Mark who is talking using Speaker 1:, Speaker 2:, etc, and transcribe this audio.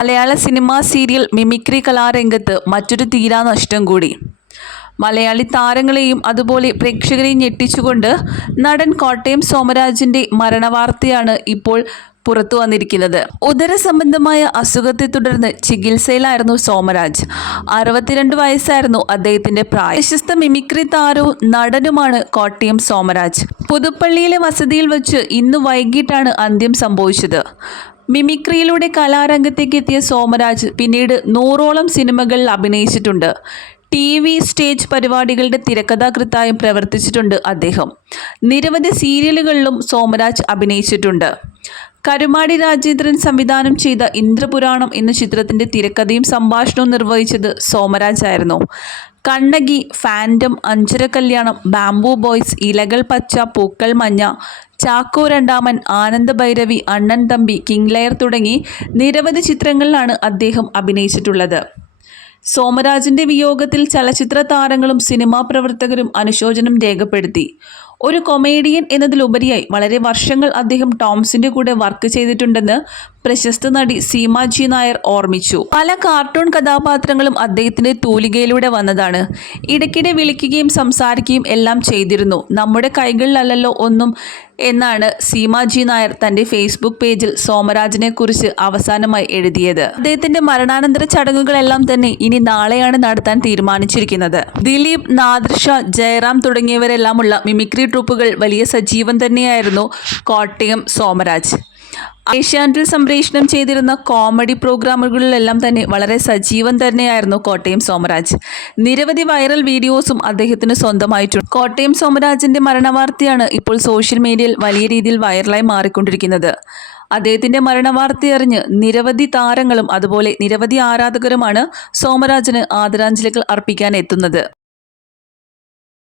Speaker 1: മലയാള cinema serial mimicry കലാരംഗത്ത് മറ്റൊരു തീരാനഷ്ടം കൂടി. മലയാളി താരങ്ങളെയും അതുപോലെ പ്രേക്ഷകരെയും ഞെട്ടിച്ചുകൊണ്ട് നടൻ കോട്ടയം സോമരാജിന്റെ മരണവാർത്തയാണ് ഇപ്പോൾ പുറത്തു വന്നിരിക്കുന്നത്. ഉദര സംബന്ധമായ അസുഖത്തെ തുടർന്ന് ചികിത്സയിലായിരുന്നു സോമരാജ്. അറുപത്തിരണ്ട് വയസ്സായിരുന്നു അദ്ദേഹത്തിന്റെ പ്രായം. പ്രശസ്ത മിമിക്രി താരവും നടനുമാണ് കോട്ടയം സോമരാജ്. പുതുപ്പള്ളിയിലെ വസതിയിൽ വെച്ച് ഇന്ന് വൈകിട്ടാണ് അന്ത്യം സംഭവിച്ചത്. മിമിക്രിയിലൂടെ കലാരംഗത്തേക്ക് എത്തിയ സോമരാജ് പിന്നീട് നൂറോളം സിനിമകളിൽ അഭിനയിച്ചിട്ടുണ്ട്. ടി വി സ്റ്റേജ് പരിപാടികളുടെ തിരക്കഥാകൃത്തായും പ്രവർത്തിച്ചിട്ടുണ്ട് അദ്ദേഹം. നിരവധി സീരിയലുകളിലും സോമരാജ് അഭിനയിച്ചിട്ടുണ്ട്. കരുമാടി രാജേന്ദ്രൻ സംവിധാനം ചെയ്ത ഇന്ദ്രപുരാണം എന്ന ചിത്രത്തിന്റെ തിരക്കഥയും സംഭാഷണവും നിർവഹിച്ചത് സോമരാജ് ആയിരുന്നു. കണ്ണകി ഫാൻഡം അഞ്ചര കല്യാണം ബാംബു ബോയ്സ് ഇലകൾ പച്ച പൂക്കൾ മഞ്ഞ ചാക്കോ രണ്ടാമൻ ആനന്ദ ഭൈരവി അണ്ണൻ തമ്പി കിങ് ലയർ തുടങ്ങി നിരവധി ചിത്രങ്ങളിലാണ് അദ്ദേഹം അഭിനയിച്ചിട്ടുള്ളത്. സോമരാജിന്റെ വിയോഗത്തിൽ ചലച്ചിത്ര താരങ്ങളും സിനിമാ പ്രവർത്തകരും അനുശോചനം രേഖപ്പെടുത്തി. ഒരു കൊമേഡിയൻ എന്നതിലുപരിയായി വളരെ വർഷങ്ങൾ അദ്ദേഹം ടോംസിന്റെ കൂടെ വർക്ക് ചെയ്തിട്ടുണ്ടെന്ന് പ്രശസ്ത നടി സീമാജി നായർ ഓർമ്മിച്ചു. പല കാർട്ടൂൺ കഥാപാത്രങ്ങളും അദ്ദേഹത്തിന്റെ തൂലികയിലൂടെ വന്നതാണ്. ഇടയ്ക്കിടെ വിളിക്കുകയും സംസാരിക്കുകയും എല്ലാം ചെയ്തിരുന്നു. നമ്മുടെ കൈകളിലല്ലല്ലോ ഒന്നും എന്നാണ് സീമാജി നായർ തന്റെ ഫേസ്ബുക്ക് പേജിൽ സോമരാജിനെ കുറിച്ച് അവസാനമായി എഴുതിയത്. അദ്ദേഹത്തിന്റെ മരണാനന്തര ചടങ്ങുകളെല്ലാം തന്നെ ഇനി നാളെയാണ് നടത്താൻ തീരുമാനിച്ചിരിക്കുന്നത്. ദിലീപ് നാദർഷ ജയറാം തുടങ്ങിയവരെല്ലാമുള്ള മിമിക്രി ട്രൂപ്പുകൾ വലിയ സജീവം തന്നെയായിരുന്നു കോട്ടയം സോമരാജ്. ഏഷ്യാനെറ്റിൽ സംപ്രേഷണം ചെയ്തിരുന്ന കോമഡി പ്രോഗ്രാമുകളിലെല്ലാം തന്നെ വളരെ സജീവൻ തന്നെയായിരുന്നു കോട്ടയം സോമരാജ്. നിരവധി വൈറൽ വീഡിയോസും അദ്ദേഹത്തിന് സ്വന്തമായിട്ടുണ്ട്. കോട്ടയം സോമരാജിന്റെ മരണവാർത്തയാണ് ഇപ്പോൾ സോഷ്യൽ മീഡിയയിൽ വലിയ രീതിയിൽ വൈറലായി മാറിക്കൊണ്ടിരിക്കുന്നത്. അദ്ദേഹത്തിന്റെ മരണവാർത്ത അറിഞ്ഞ് നിരവധി താരങ്ങളും അതുപോലെ നിരവധി ആരാധകരുമാണ് സോമരാജിന് ആദരാഞ്ജലികൾ അർപ്പിക്കാൻ എത്തുന്നത്.